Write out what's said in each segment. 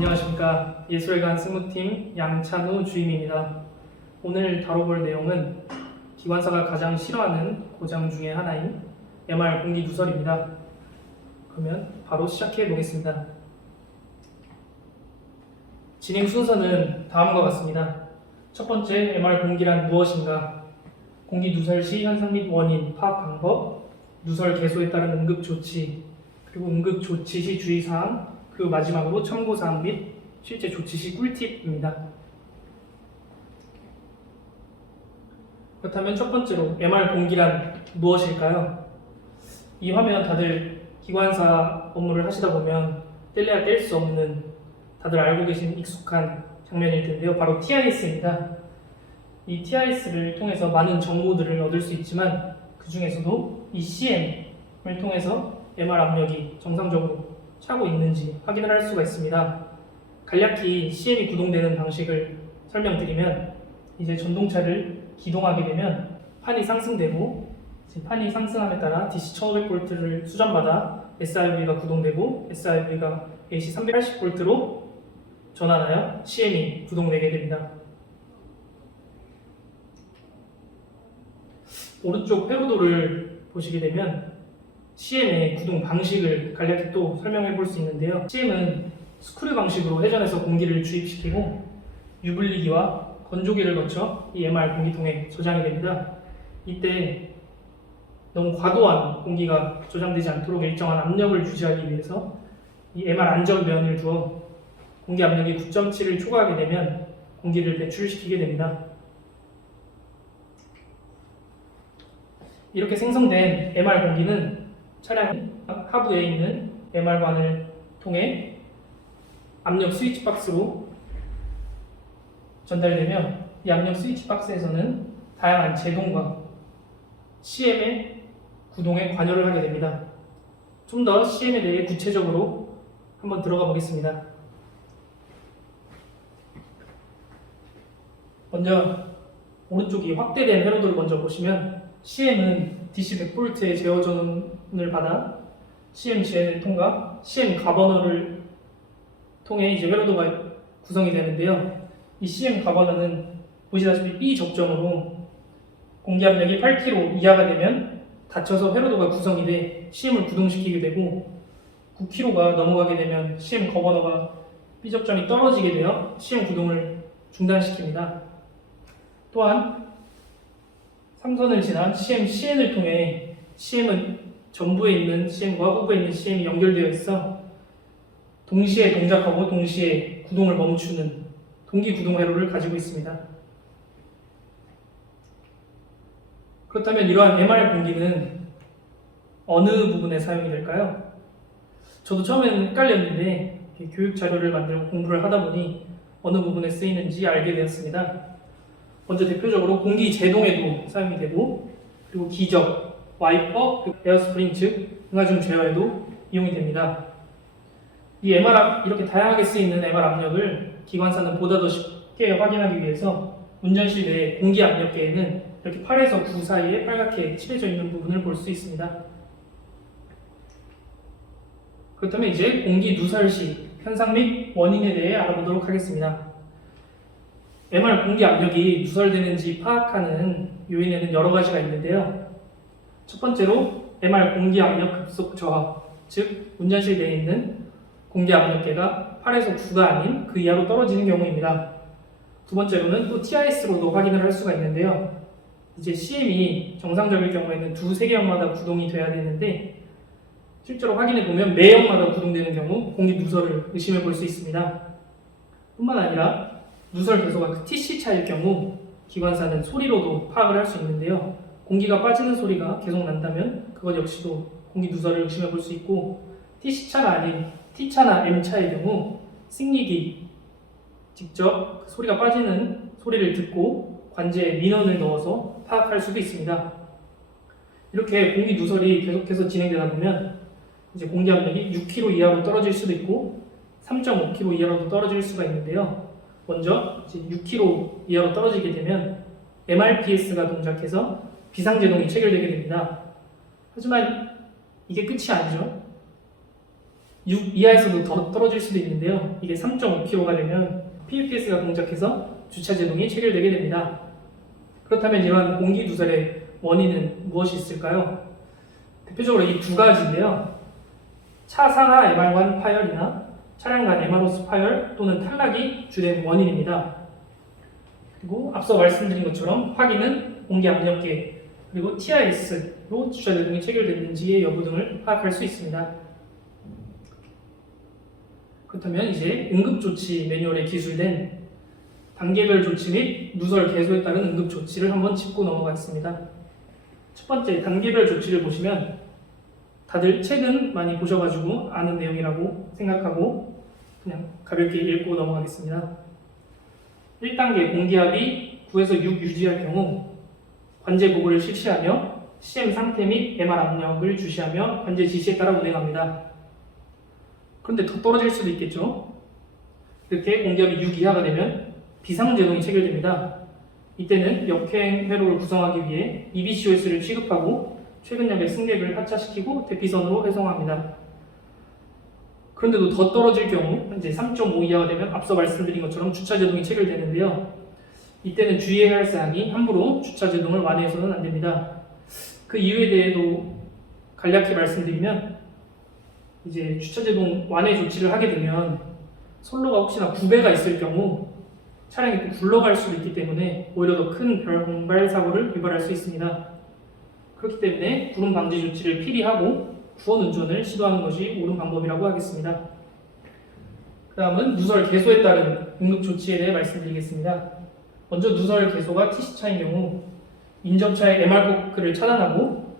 안녕하십니까. 예술관 승무팀 양찬우 주임입니다. 오늘 다뤄볼 내용은 기관사가 가장 싫어하는 고장 중에 하나인 MR 공기 누설입니다. 그러면 바로 시작해 보겠습니다. 진행 순서는 다음과 같습니다. 첫 번째, MR 공기란 무엇인가? 공기 누설 시 현상 및 원인, 파악 방법, 누설 개소에 따른 응급 조치, 그리고 응급 조치 시 주의사항, 그리고 마지막으로 참고사항 및 실제 조치 시 꿀팁입니다. 그렇다면 첫 번째로 MR 공기란 무엇일까요? 이 화면 다들 기관사 업무를 하시다 보면 뗄래야 뗄 수 없는, 다들 알고 계신 익숙한 장면일 텐데요. 바로 TIS입니다. 이 TIS를 통해서 많은 정보들을 얻을 수 있지만 그 중에서도 이 CM을 통해서 MR 압력이 정상적으로 차고 있는지 확인을 할 수가 있습니다. 간략히 CM이 구동되는 방식을 설명드리면, 이제 전동차를 기동하게 되면 판이 상승되고, 판이 상승함에 따라 DC 1500V를 수전받아 SIV가 구동되고 SIV가 AC 380V로 전환하여 CM이 구동되게 됩니다. 오른쪽 회로도를 보시게 되면 CM의 구동 방식을 간략히 또 설명해 볼 수 있는데요. CM은 스크류 방식으로 회전해서 공기를 주입시키고 유분리기와 건조기를 거쳐 이 MR 공기통에 저장이 됩니다. 이때 너무 과도한 공기가 저장되지 않도록 일정한 압력을 유지하기 위해서 이 MR 안전면을 두어 공기 압력이 9.7을 초과하게 되면 공기를 배출시키게 됩니다. 이렇게 생성된 MR 공기는 차량 하부에 있는 MR관을 통해 압력 스위치 박스로 전달되며, 이 압력 스위치 박스에서는 다양한 제동과 CM의 구동에 관여를 하게 됩니다. 좀 더 CM에 대해 구체적으로 한번 들어가 보겠습니다. 먼저 오른쪽이 확대된 회로도를 먼저 보시면, CM은 DC 100V의 제어 전원을 받아 CM 지엔을 통과 CM 가버너를 통해 이제 회로도가 구성이 되는데요. 이 CM 가버너는 보시다시피 B 접점으로 공기 압력이 8kg 이하가 되면 닫혀서 회로도가 구성이 돼 CM을 구동시키게 되고, 9kg가 넘어가게 되면 CM 가버너가 B 접점이 떨어지게 되어 CM 구동을 중단시킵니다. 또한 3선을 지난 CM CN을 통해 CM은 전부에 있는 CM과 후부에 있는 CM이 연결되어 있어 동시에 동작하고 동시에 구동을 멈추는 동기 구동 회로를 가지고 있습니다. 그렇다면 이러한 MR 공기는 어느 부분에 사용이 될까요? 저도 처음에는 헷갈렸는데 교육 자료를 만들고 공부를 하다 보니 어느 부분에 쓰이는지 알게 되었습니다. 먼저 대표적으로 공기 제동에도 사용이 되고, 그리고 기적, 와이퍼, 에어스프링 즉 응하중 제어에도 이용이 됩니다. 이 MR, 이렇게 다양하게 쓰이는 MR 압력을 기관사는 보다 더 쉽게 확인하기 위해서 운전실 내 공기 압력계에는 이렇게 8에서 9 사이에 빨갛게 칠해져 있는 부분을 볼 수 있습니다. 그렇다면 이제 공기 누설 시 현상 및 원인에 대해 알아보도록 하겠습니다. MR 공기 압력이 누설되는지 파악하는 요인에는 여러 가지가 있는데요. 첫 번째로 MR 공기 압력 급속 저하, 즉 운전실 내에 있는 공기 압력계가 8에서 9가 아닌 그 이하로 떨어지는 경우입니다. 두 번째로는 또 TIS로도 확인을 할 수가 있는데요. 이제 CM이 정상적일 경우에는 두세 개역마다 구동이 돼야 되는데, 실제로 확인해 보면 매 역마다 구동되는 경우 공기 누설을 의심해 볼 수 있습니다. 뿐만 아니라 누설 개소가 TC 차일 경우 기관사는 소리로도 파악을 할 수 있는데요. 공기가 빠지는 소리가 계속 난다면 그것 역시도 공기 누설을 의심해 볼 수 있고, TC차가 아닌 T차나 M차의 경우 승리기, 직접 소리가 빠지는 소리를 듣고 관제에 민원을 넣어서 파악할 수도 있습니다. 이렇게 공기 누설이 계속해서 진행되다 보면 이제 공기 압력이 6kg 이하로 떨어질 수도 있고 3.5kg 이하로도 떨어질 수가 있는데요. 먼저 이제 6kg 이하로 떨어지게 되면 MRPS가 동작해서 비상제동이 체결되게 됩니다. 하지만 이게 끝이 아니죠. 6 이하에서도 더 떨어질 수도 있는데요. 이게 3.5kg가 되면 PBPS가 동작해서 주차제동이 체결되게 됩니다. 그렇다면 이러한 공기 누설의 원인은 무엇이 있을까요? 대표적으로 이 두 가지인데요. 차 상하 MR1 파열이나 차량 간 MROS 파열 또는 탈락이 주된 원인입니다. 그리고 앞서 말씀드린 것처럼 확인은 공기 압력계 그리고 TIS로 주차제동이 체결됐는지의 여부 등을 파악할 수 있습니다. 그렇다면 이제 응급조치 매뉴얼에 기술된 단계별 조치 및 누설 개소에 따른 응급조치를 한번 짚고 넘어가겠습니다. 첫 번째 단계별 조치를 보시면 다들 책은 많이 보셔가지고 아는 내용이라고 생각하고 그냥 가볍게 읽고 넘어가겠습니다. 1단계 공기압이 9에서 6 유지할 경우 관제 보고를 실시하며 CM 상태 및 MR 압력을 주시하며 관제 지시에 따라 운행합니다. 그런데 더 떨어질 수도 있겠죠. 이렇게 공기압이 6 이하가 되면 비상제동이 체결됩니다. 이때는 역행 회로를 구성하기 위해 EBCOS를 취급하고 최근역의 승객을 하차시키고 대피선으로 회송합니다. 그런데도 더 떨어질 경우 이제 3.5 이하가 되면 앞서 말씀드린 것처럼 주차제동이 체결되는데요. 이때는 주의해야 할 사항이 함부로 주차제동을 완화해서는 안 됩니다. 그 이유에 대해도 간략히 말씀드리면 이제 주차제동 완화 조치를 하게 되면 선로가 혹시나 구배가 있을 경우 차량이 또 굴러갈 수도 있기 때문에 오히려 더 큰 별공발 사고를 유발할 수 있습니다. 그렇기 때문에 구름 방지 조치를 필히 하고 구원 운전을 시도하는 것이 옳은 방법이라고 하겠습니다. 그 다음은 누설 개소에 따른 응급 조치에 대해 말씀드리겠습니다. 먼저 누설 개소가 TC차인 경우 인접차의 MR코크를 차단하고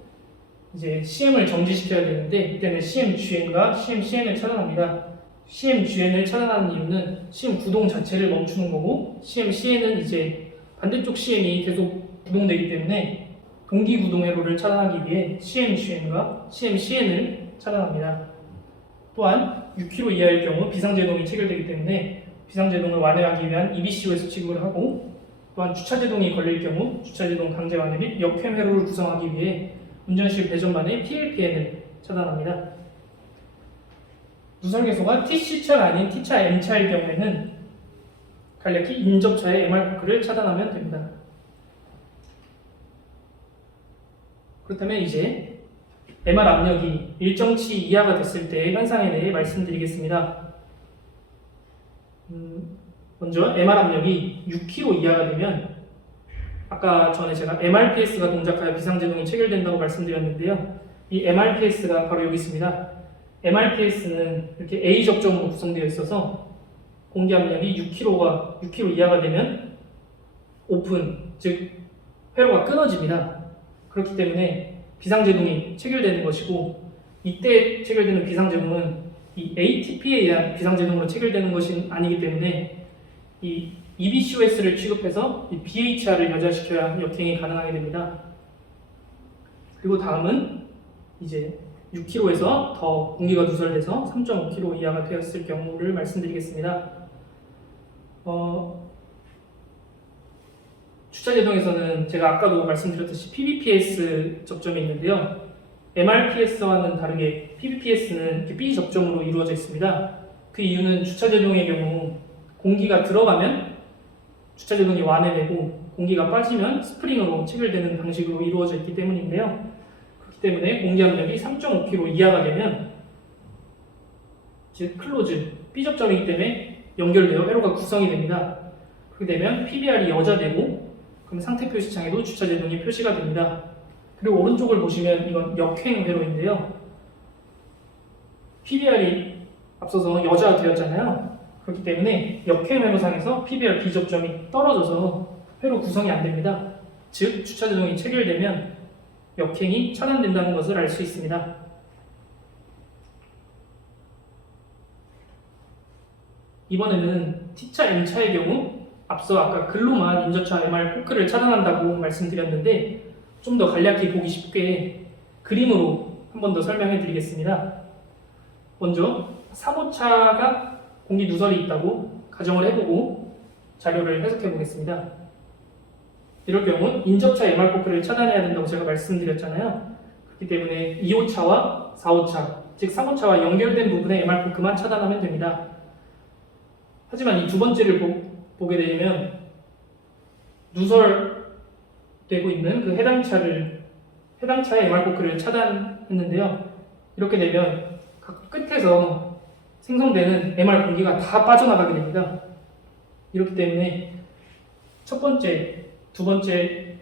이제 CM을 정지시켜야 되는데 이때는 CMGN과 CMCN을 차단합니다. CMGN을 차단하는 이유는 CM 구동 자체를 멈추는 거고 CMCN은 이제 반대쪽 CM이 계속 구동되기 때문에 동기 구동 회로를 차단하기 위해 CMGN과 CMCN을 차단합니다. 또한 6km 이하일 경우 비상제동이 체결되기 때문에 비상제동을 완화하기 위한 EBCOS 취급을 하고 또한 주차제동이 걸릴 경우 주차제동 강제 완화 및 역행 회로를 구성하기 위해 운전실 배전반의 PLPN을 차단합니다. 누설 개소가 TC차가 아닌 T차 M차일 경우에는 간략히 인접차의 MR코크를 차단하면 됩니다. 그렇다면 이제 MR 압력이 일정치 이하가 됐을 때의 현상에 대해 말씀드리겠습니다. 먼저 MR 압력이 6kg 이하가 되면 아까 전에 제가 MRPS가 동작하여 비상제동이 체결된다고 말씀드렸는데요. 이 MRPS가 바로 여기 있습니다. MRPS는 이렇게 A 접점으로 구성되어 있어서 공기 압력이 6kg 이하가 되면 오픈, 즉 회로가 끊어집니다. 그렇기 때문에 비상제동이 체결되는 것이고 이때 체결되는 비상제동은 이 ATP에 의한 비상제동으로 체결되는 것이 아니기 때문에 이 EBCOS를 취급해서 이 BHR을 여자시켜야 역행이 가능하게 됩니다. 그리고 다음은 이제 6km에서 더 공기가 누설돼서 3.5km 이하가 되었을 경우를 말씀드리겠습니다. 주차제동에서는 제가 아까도 말씀드렸듯이 PBPS 접점이 있는데요. MRPS와는 다르게 PBPS는 이렇게 B 접점으로 이루어져 있습니다. 그 이유는 주차제동의 경우 공기가 들어가면 주차제동이 완화되고 공기가 빠지면 스프링으로 체결되는 방식으로 이루어져 있기 때문인데요. 그렇기 때문에 공기 압력이 3.5kg 이하가 되면 즉 클로즈, B 접점이기 때문에 연결되어 회로가 구성이 됩니다. 그렇게 되면 PBR이 여자되고 그럼 상태 표시창에도 주차제동이 표시가 됩니다. 그리고 오른쪽을 보시면 이건 역행 회로인데요. PBR이 앞서서 여자되었잖아요. 그렇기 때문에 역행 회로상에서 PBR 비접점이 떨어져서 회로 구성이 안 됩니다. 즉 주차제동이 체결되면 역행이 차단된다는 것을 알 수 있습니다. 이번에는 T차, M차의 경우 앞서 아까 글로만 인접차 MR코크를 차단한다고 말씀드렸는데 좀 더 간략히 보기 쉽게 그림으로 한 번 더 설명해 드리겠습니다. 먼저 3호차가 공기 누설이 있다고 가정을 해보고 자료를 해석해 보겠습니다. 이럴 경우 인접차 MR코크를 차단해야 된다고 제가 말씀드렸잖아요. 그렇기 때문에 2호차와 4호차 즉 사고차와 연결된 부분의 MR 포크만 차단하면 됩니다. 하지만 이 두 번째를 보게 되면 누설되고 있는 그 해당 차의 MR 포크를 차단했는데요. 이렇게 되면 각 끝에서 생성되는 MR 공기가 다 빠져나가게 됩니다. 이렇기 때문에 첫 번째, 두 번째가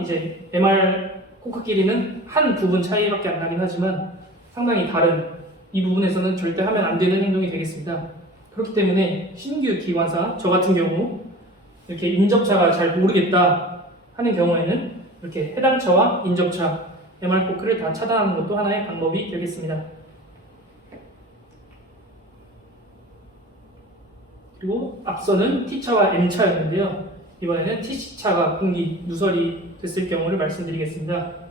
이제 MR 코크 길이는 한 부분 차이밖에 안 나긴 하지만 상당히 다른 이 부분에서는 절대 하면 안 되는 행동이 되겠습니다. 그렇기 때문에 신규 기관사, 저 같은 경우 이렇게 인접차가 잘 모르겠다 하는 경우에는 이렇게 해당 차와 인접차, MR 코크를 다 차단하는 것도 하나의 방법이 되겠습니다. 그리고 앞서는 T차와 M차였는데요. 이번에는 TC차가 공기 누설이 됐을 경우를 말씀드리겠습니다.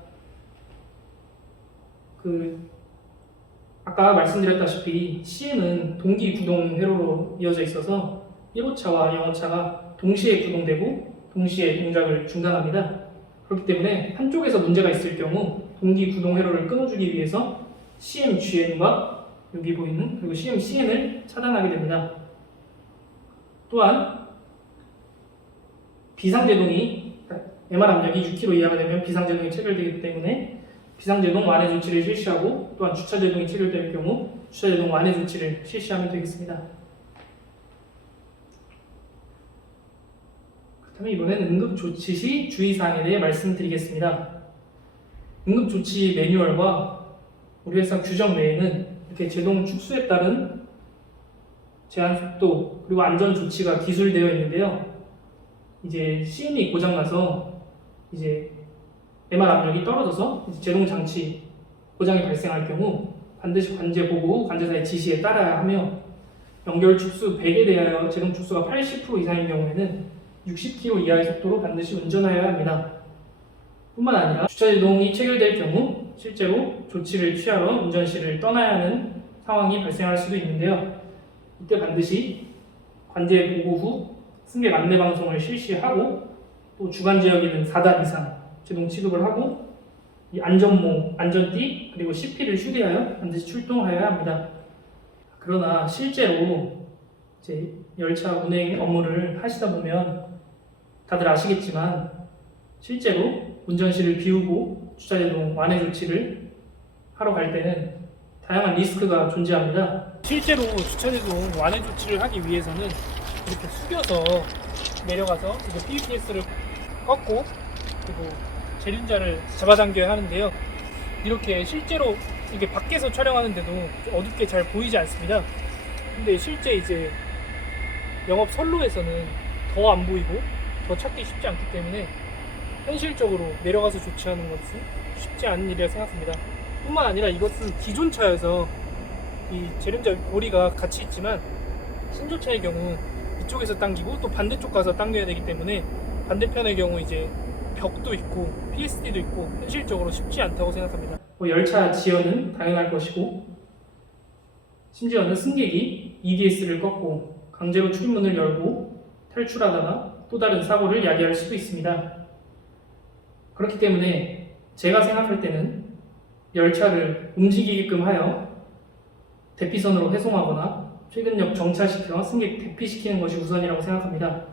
아까 말씀드렸다시피 CM은 동기 구동 회로로 이어져 있어서 1호차와 0호차가 동시에 구동되고 동시에 동작을 중단합니다. 그렇기 때문에 한쪽에서 문제가 있을 경우 동기 구동 회로를 끊어주기 위해서 CMGN과 여기 보이는 그리고 CMCN을 차단하게 됩니다. 또한 비상제동이 MR 압력이 6kg 이하가 되면 비상제동이 체결되기 때문에 비상제동 완해 조치를 실시하고 또한 주차제동이 체결될 경우 주차제동 완해 조치를 실시하면 되겠습니다. 그렇다면 이번엔 응급조치 시 주의사항에 대해 말씀드리겠습니다. 응급조치 매뉴얼과 우리 회사 규정 외에는 이렇게 제동 축소에 따른 제한 속도 그리고 안전 조치가 기술되어 있는데요. 이제 CM이 고장나서 이제 MR 압력이 떨어져서 제동 장치 고장이 발생할 경우 반드시 관제 보고 후 관제사의 지시에 따라야 하며 연결 축수 100에 대하여 제동 축수가 80% 이상인 경우에는 60km 이하의 속도로 반드시 운전하여야 합니다. 뿐만 아니라 주차제동이 체결될 경우 실제로 조치를 취하러 운전실을 떠나야 하는 상황이 발생할 수도 있는데요. 이때 반드시 관제 보고 후 승객 안내 방송을 실시하고 또 주간 지역에는 4단 이상 제동 취급을 하고 이 안전모, 안전띠 그리고 CP를 휴대하여 반드시 출동하여야 합니다. 그러나 실제로 이제 열차 운행 업무를 하시다 보면 다들 아시겠지만 실제로 운전실을 비우고 주차제동 완해 조치를 하러 갈 때는 다양한 리스크가 존재합니다. 실제로 주차제동 완해 조치를 하기 위해서는 이렇게 숙여서 내려가서 이제 PPS를 꺾고 그리고 재륜자를 잡아당겨야 하는데요. 이렇게 실제로 이게 밖에서 촬영하는데도 어둡게 잘 보이지 않습니다. 근데 실제 이제 영업 선로에서는 더 안 보이고 더 찾기 쉽지 않기 때문에 현실적으로 내려가서 조치하는 것은 쉽지 않은 일이라 생각합니다. 뿐만 아니라 이것은 기존 차여서 이 재륜자 고리가 같이 있지만 신조차의 경우 이쪽에서 당기고 또 반대쪽 가서 당겨야 되기 때문에 반대편의 경우 이제 벽도 있고 PSD도 있고 현실적으로 쉽지 않다고 생각합니다. 열차 지연은 당연할 것이고 심지어는 승객이 EDS를 꺾고 강제로 출문을 열고 탈출하다가 또 다른 사고를 야기할 수도 있습니다. 그렇기 때문에 제가 생각할 때는 열차를 움직이게끔 하여 대피선으로 회송하거나 최근역 정차시켜 승객 대피시키는 것이 우선이라고 생각합니다.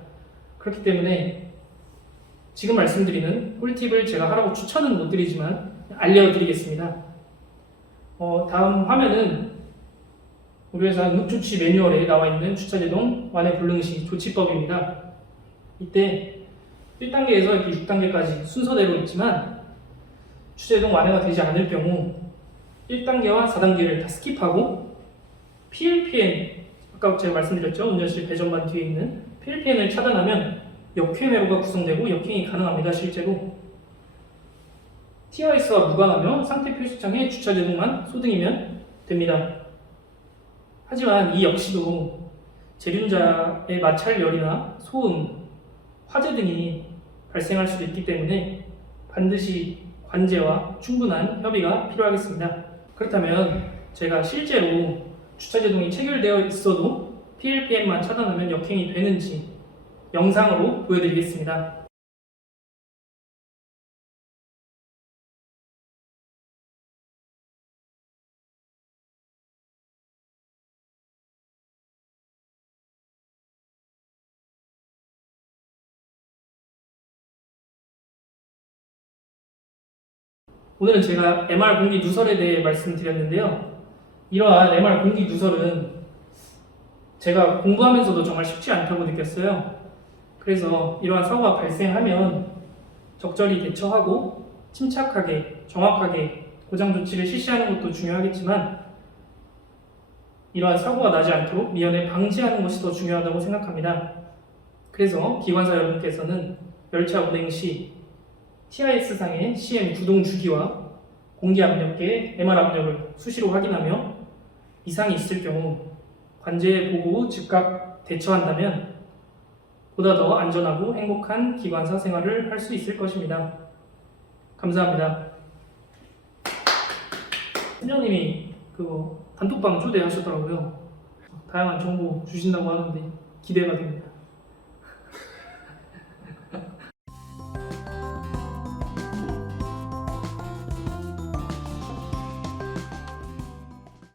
그렇기 때문에 지금 말씀드리는 꿀팁을 제가 하라고 추천은 못 드리지만 알려드리겠습니다. 다음 화면은 우리 회사 응급조치 매뉴얼에 나와 있는 주차제동 완해 불능시 조치법입니다. 이때 1단계에서 이렇게 6단계까지 순서대로 있지만 주차제동 완해가 되지 않을 경우 1단계와 4단계를 다 스킵하고 PLPN, 아까 제가 말씀드렸죠. 운전실 배전반 뒤에 있는 PLPN을 차단하면 역회 매로가 구성되고 역행이 가능합니다. 실제로 TRS와 무관하며 상태 표시창에 주차제동만 소등이면 됩니다. 하지만 이 역시도 재륜자의 마찰열이나 소음, 화재 등이 발생할 수도 있기 때문에 반드시 관제와 충분한 협의가 필요하겠습니다. 그렇다면 제가 실제로 주차제동이 체결되어 있어도 PLPN만 차단하면 역행이 되는지 영상으로 보여드리겠습니다. 오늘은 제가 MR 공기 누설에 대해 말씀드렸는데요. 이러한 MR 공기 누설은 제가 공부하면서도 정말 쉽지 않다고 느꼈어요. 그래서 이러한 사고가 발생하면 적절히 대처하고 침착하게, 정확하게 고장 조치를 실시하는 것도 중요하겠지만 이러한 사고가 나지 않도록 미연에 방지하는 것이 더 중요하다고 생각합니다. 그래서 기관사 여러분께서는 열차 운행 시 TIS상의 CM 구동 주기와 공기 압력계 MR 압력을 수시로 확인하며 이상이 있을 경우 관제 보고 후 즉각 대처한다면 보다 더 안전하고 행복한 기관사 생활을 할 수 있을 것입니다. 감사합니다. 팀장님이 단톡방 초대하셨더라고요. 다양한 정보 주신다고 하는데 기대가 됩니다.